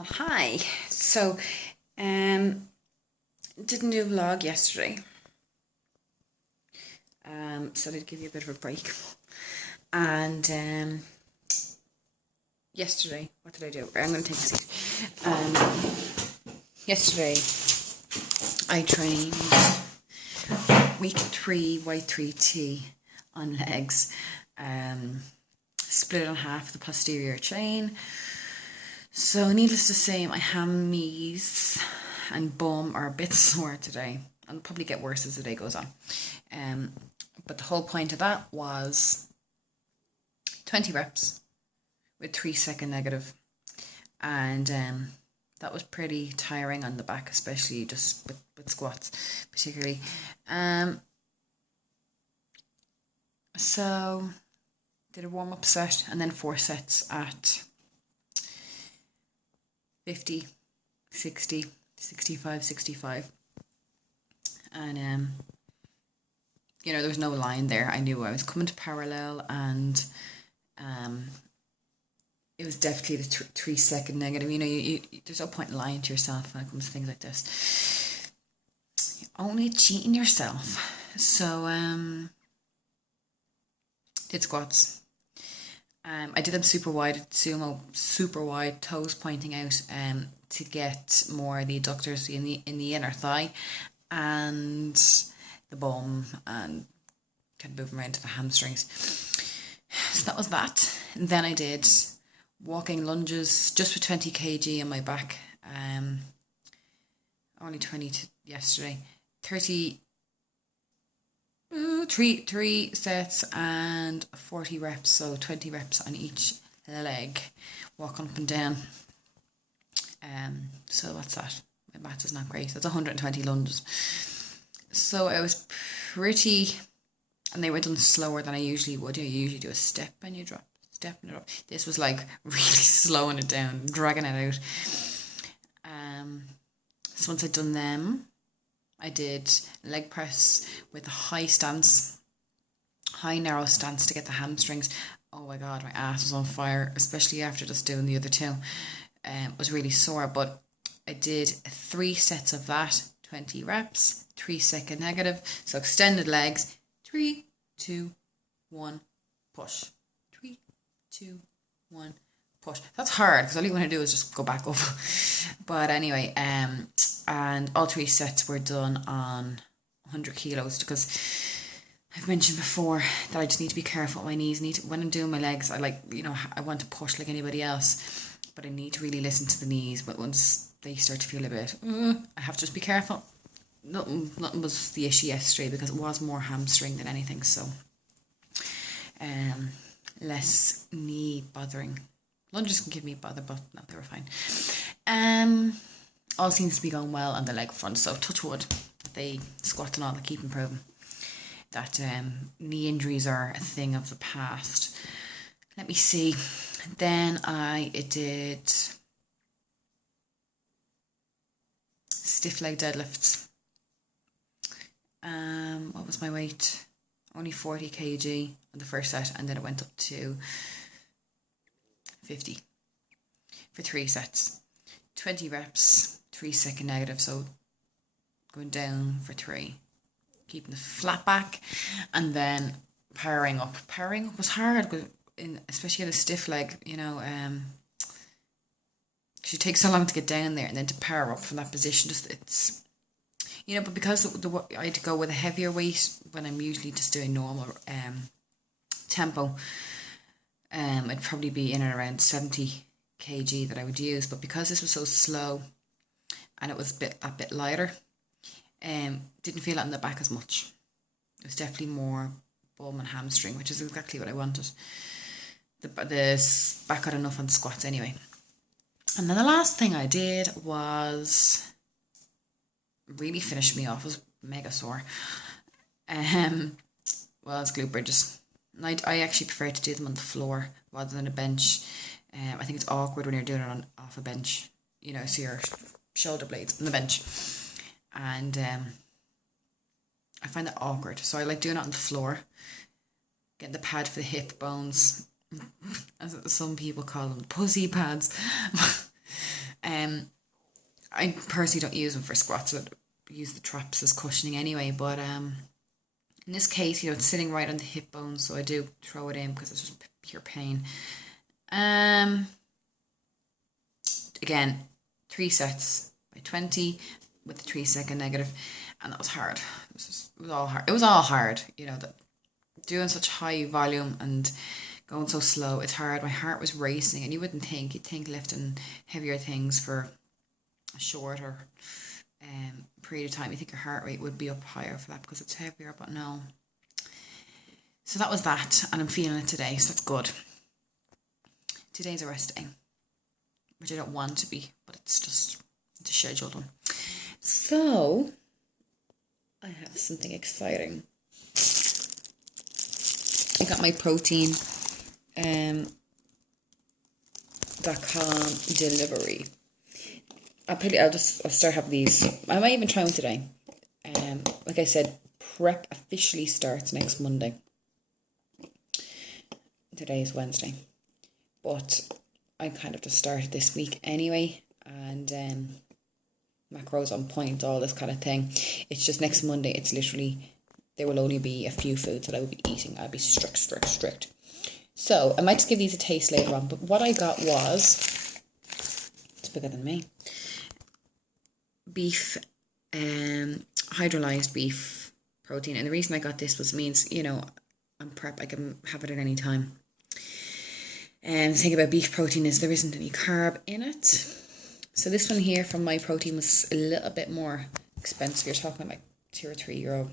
Well, hi. So, um, didn't do a vlog yesterday. So I'd give you a bit of a break. And yesterday, what did I do? I'm going to take a seat. Yesterday, I trained week 3 Y3T on legs. Split it on half the posterior chain. So needless to say, my hammies and bum are a bit sore today. And probably get worse as the day goes on. But the whole point of that was 20 reps with 3-second negative. And that was pretty tiring on the back, especially just with squats, particularly. So did a warm-up set and then 4 sets at 50, 60, 65, 65. And there was no line there. I knew I was coming to parallel, and it was definitely the 3-second negative. You there's no point in lying to yourself when it comes to things like this. You're only cheating yourself. So did squats. I did them super wide at sumo, super wide, toes pointing out, to get more of the adductors in the inner thigh and the bum, and kind of moving around to the hamstrings. So that was that. And then I did walking lunges just with 20 kg on my back. Only 20 yesterday. 3 sets and 40 reps, so 20 reps on each leg, walking up and down. So that's that. My maths is not great. That's 120 lunges. So I was pretty, and they were done slower than I usually would. You usually do a step and you drop, step and drop. This was like really slowing it down, dragging it out. So once I'd done them, I did leg press with a high narrow stance to get the hamstrings. Oh my god, my ass was on fire, especially after just doing the other two. It was really sore, but I did 3 sets of that, 20 reps, 3-second negative. So extended legs, 3, 2, 1, push. 3, 2, 1, push. That's hard because all you want to do is just go back up. But anyway, and all 3 sets were done on 100 kilos, because I've mentioned before that I just need to be careful with my knees. When I'm doing my legs, I want to push like anybody else, but I need to really listen to the knees. But once they start to feel a bit, I have to just be careful. Nothing was the issue yesterday, because it was more hamstring than anything. So, less knee bothering. Lunges can give me bother, but no, they were fine. All seems to be going well on the leg front. So touch wood, they squat and all that keep improving. That knee injuries are a thing of the past. Let me see. Then I did stiff leg deadlifts. What was my weight? Only 40 kg on the first set, and then it went up to 50 for 3 sets. 20 reps, 3-second negative, so going down for 3. Keeping the flat back, and then powering up. Powering up was hard, but especially at a stiff leg, because it takes so long to get down there, and then to power up from that position, but because I had to go with a heavier weight when I'm usually just doing normal tempo, I'd probably be in and around 70 kg that I would use. But because this was so slow and it was a bit lighter, didn't feel it in the back as much. It was definitely more bum and hamstring, which is exactly what I wanted. The back got enough on the squats anyway. And then the last thing I did was really finished me off. It was mega sore. It's glute bridges. I actually prefer to do them on the floor rather than a bench. I think it's awkward when you're doing it off a bench. So your shoulder blades on the bench. And I find that awkward, so I like doing it on the floor, getting the pad for the hip bones, as some people call them, pussy pads. I personally don't use them for squats. I use the traps as cushioning anyway. But in this case, it's sitting right on the hip bone, so I do throw it in because it's just pure pain. Again, 3 sets by 20 with the 3-second negative, and that was hard. It was all hard. It was all hard, that doing such high volume and going so slow, it's hard. My heart was racing, and you'd think lifting heavier things for a shorter period of time, you think your heart rate would be up higher for that because it's heavier, but no. So that was that, and I'm feeling it today, so that's good. Today's a rest day, which I don't want to be, but it's a scheduled one. So I have something exciting. I got my protein.com delivery. I'll start having these. I might even try one today. Like I said, prep officially starts next Monday. Today is Wednesday, but I kind of just started this week anyway, and macros on point, all this kind of thing. It's just next Monday. It's literally, there will only be a few foods that I will be eating. I'll be strict. So I might just give these a taste later on. But what I got was, it's bigger than me, beef, hydrolyzed beef protein. And the reason I got this means, I'm prep, I can have it at any time. And the thing about beef protein is there isn't any carb in it. So this one here from My Protein was a little bit more expensive. You're talking like €2 or €3.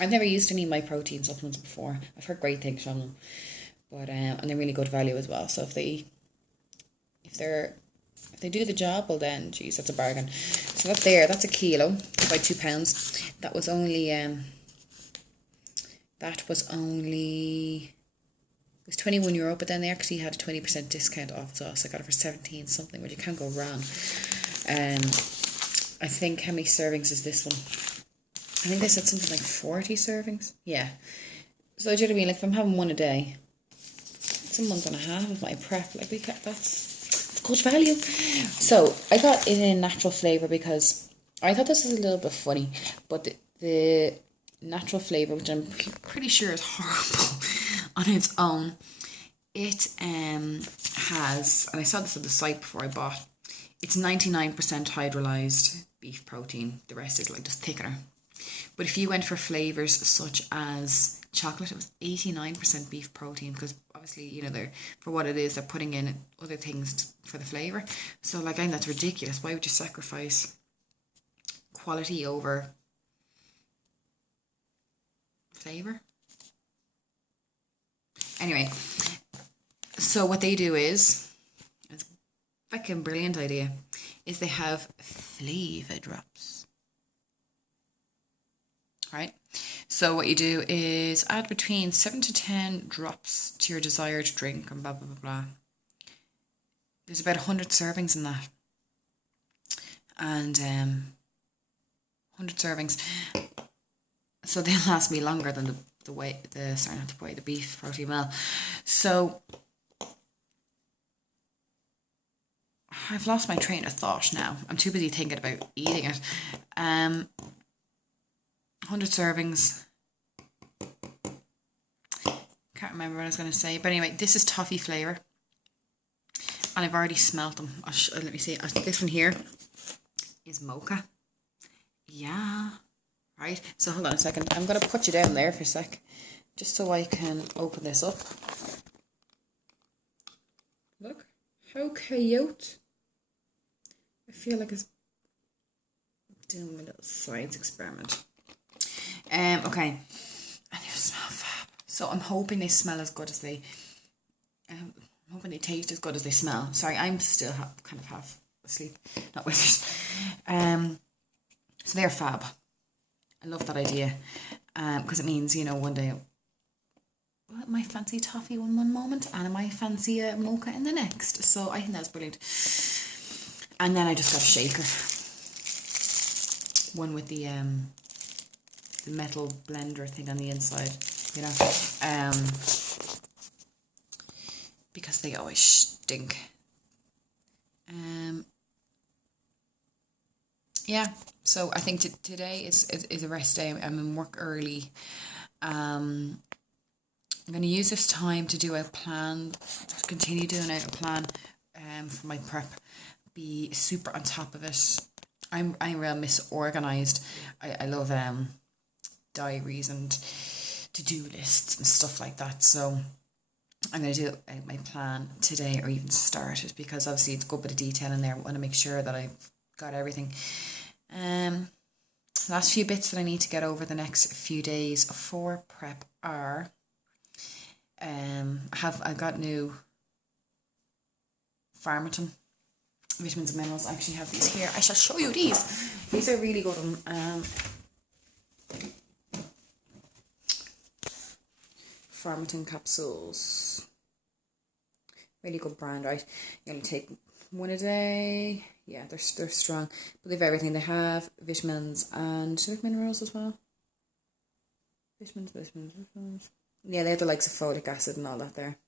I've never used any My Protein supplements before. I've heard great things from them, but and they're really good value as well. So if they do the job, well then, geez, that's a bargain. So that's a kilo by £2. That was only it was €21, but then they actually had a 20% discount off as well, so I got it for 17 something, but you can't go wrong. I think, how many servings is this one? I think they said something like 40 servings. Yeah. So do you know what I mean? Like, if I'm having one a day, it's a month and a half of my prep. Like, that's good value. So I got it in natural flavour because I thought this was a little bit funny, but the natural flavour, which I'm pretty sure is horrible on its own, it has, and I saw this on the site before I bought, it's 99% hydrolyzed beef protein. The rest is like just thickener. But if you went for flavours such as chocolate, it was 89% beef protein, because obviously, they're, for what it is, they're putting in other things for the flavour. So like, I think that's ridiculous. Why would you sacrifice quality over flavour? Anyway, so what they do is, it's a fucking brilliant idea, is they have flavour drops. Right? So what you do is add between 7 to 10 drops to your desired drink and blah, blah, blah, blah. There's about 100 servings in that. And 100 servings. So they'll last me longer than the beef protein will. So I've lost my train of thought now. I'm too busy thinking about eating it. 100 servings. Can't remember what I was going to say. But anyway, this is toffee flavour. And I've already smelt them. Let me see. This one here is mocha. Yeah. Right. So hold on a second. I'm going to put you down there for a sec, just so I can open this up. Look. How cute. I feel like it's doing a little science experiment. Okay. And they smell fab. So I'm hoping they smell as good as they... I'm hoping they taste as good as they smell. Sorry, I'm still kind of half asleep. Not with it. So they're fab. I love that idea. Because it means, one day... Well, I might fancy toffee in one moment, and I might fancy a mocha in the next. So I think that's brilliant. And then I just got a shaker. One with the metal blender thing on the inside, because they always stink. yeah, so I think today is a rest day. I'm in work early. I'm going to use this time to do a plan, to continue doing out a plan for my prep. Be super on top of it. I'm real misorganized. I love diaries and to do lists and stuff like that. So I'm going to do my plan today or even start it because obviously it's a good bit of detail in there. I want to make sure that I've got everything. Last few bits that I need to get over the next few days for prep are I got new Pharmaton vitamins and minerals. I actually have these here. I shall show you these. These are really good. Pharmaton capsules. Really good brand, right? You only take one a day. Yeah, they're strong. But they've everything. They have vitamins and minerals as well. Vitamins. Yeah, they have the likes of folic acid and all that there.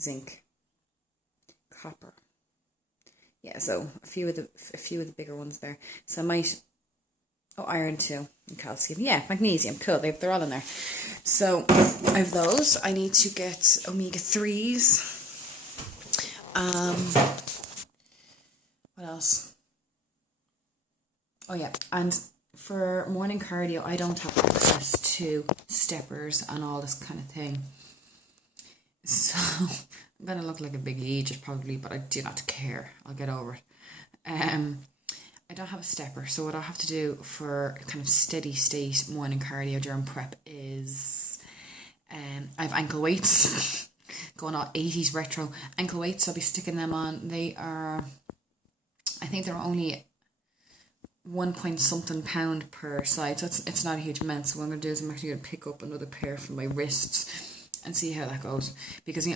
Zinc. Copper. Yeah, so a few of the bigger ones there. So I might iron too and calcium. Yeah, magnesium. Cool. They're all in there. So I have those. I need to get omega-3s. What else? Oh yeah, and for morning cardio, I don't have access to steppers and all this kind of thing. So I'm gonna look like a big idiot probably, but I do not care. I'll get over it. I don't have a stepper, so what I have to do for kind of steady state morning cardio during prep is I have ankle weights going on 80s retro ankle weights. I'll be sticking them on. They are, I think they're only 1 point something pound per side, so it's not a huge amount. So what I'm going to do is I'm actually going to pick up another pair for my wrists and see how that goes, because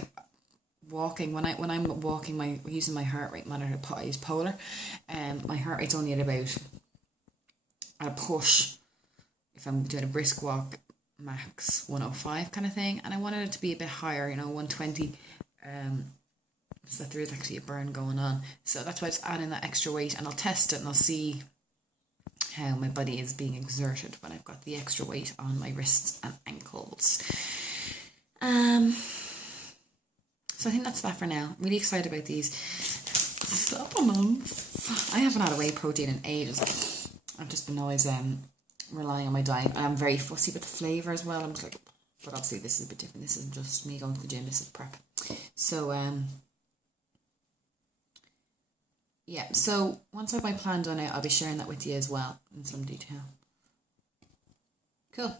walking, when I'm walking, using my heart rate monitor, I use Polar, and my heart rate's only at a push, if I'm doing a brisk walk, max 105 kind of thing, and I wanted it to be a bit higher, 120, so that there is actually a burn going on. So that's why it's adding that extra weight, and I'll test it and I'll see how my body is being exerted when I've got the extra weight on my wrists and ankles. So I think that's that for now. I'm really excited about these supplements. I haven't had a whey protein in ages. I've just been always relying on my diet. I'm very fussy with the flavour as well. I'm just like, but obviously this is a bit different. This isn't just me going to the gym. This is prep. So yeah. So once I have my plan done out, I'll be sharing that with you as well in some detail. Cool.